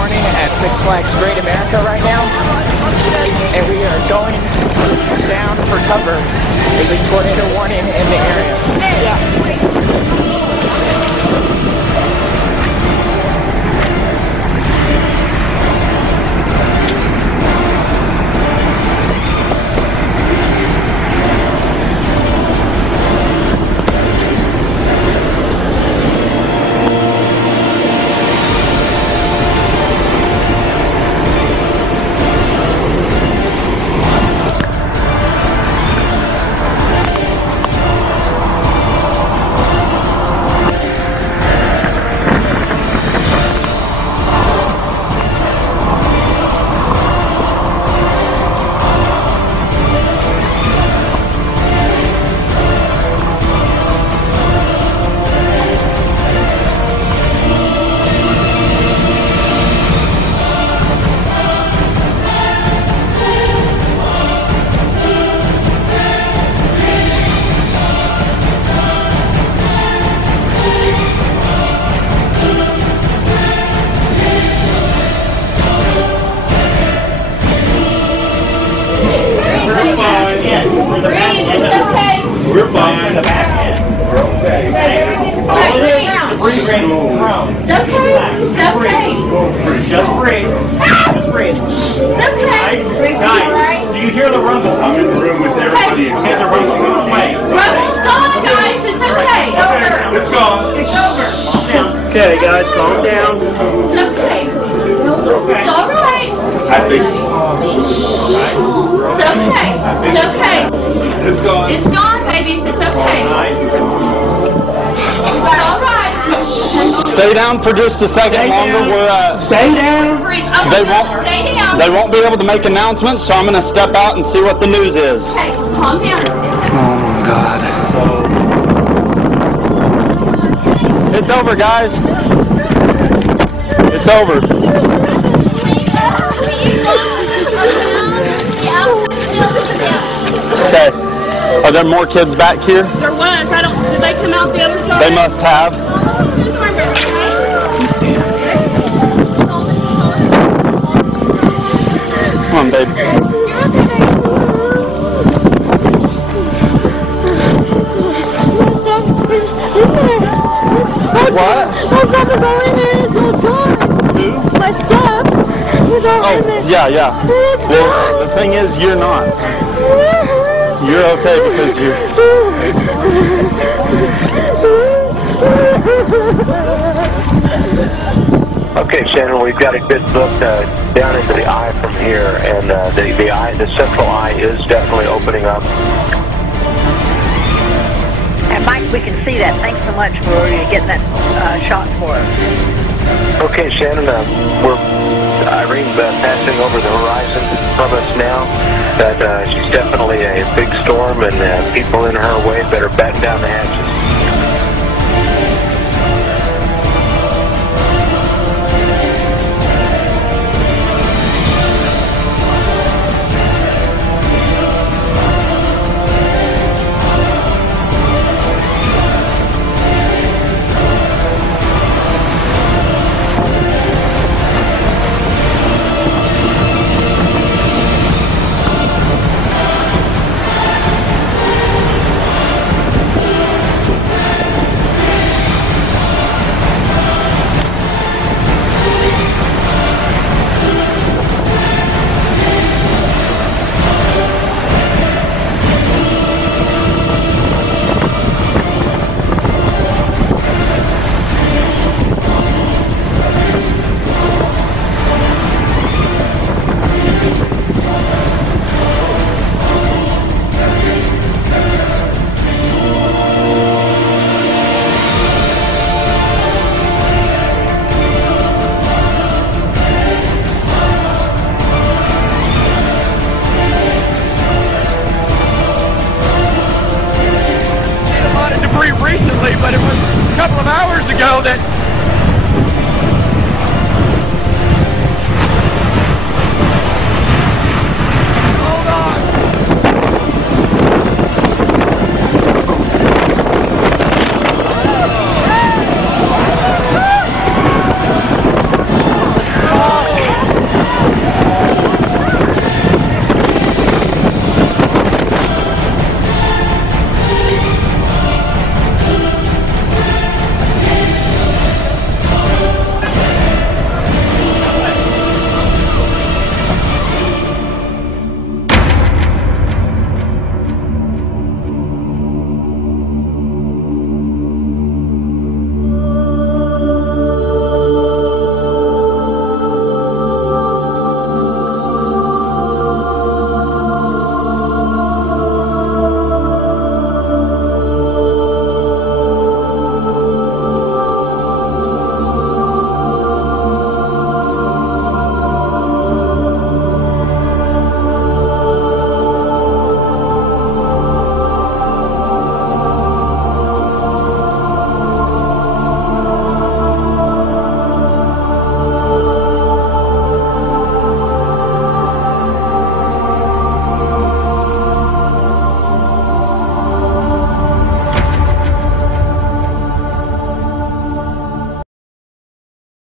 warning at Six Flags Great America right now, and we are going down for cover. There's a tornado warning in the area. Yeah. We're fine. The back end. We're okay. Everything's All it is fine. debris rain thrown. It's okay. It's okay. Just breathe. Just breathe. It's okay. Guys, do you hear the rumble? I'm in the room with everybody. Okay, the rumble going away. Rumble's gone, guys. It's okay. It's gone. It's over. Calm down. Okay, guys, calm down. It's okay. It's all right. I think It's okay. It's okay. it's gone. It's gone, babies. It's okay. Nice. It's all right. Stay down for just a second longer. We're Stay down. Freeze. I'm They gonna won't- stay down. they won't be able to make announcements, so I'm going to step out and see what the news is. Okay, calm down. Oh God. It's over, guys. It's over. Okay. Are there more kids back here? There was. I don't. Did they come out the other side? They must have. Come on, babe. What? My stuff is all in there. It's all gone. Who? My stuff is all in there. Yeah, yeah. It's Well, gone. the thing is, you're not. You're okay because you're... Okay, Shannon, we've got a good look down into the eye from here, and the central eye is definitely opening up. And Mike, we can see that. Thanks so much for getting that shot for us. Okay, Shannon, Irene passing over the horizon from us now. That she's definitely a big storm, and people in her way better batten down the hatches.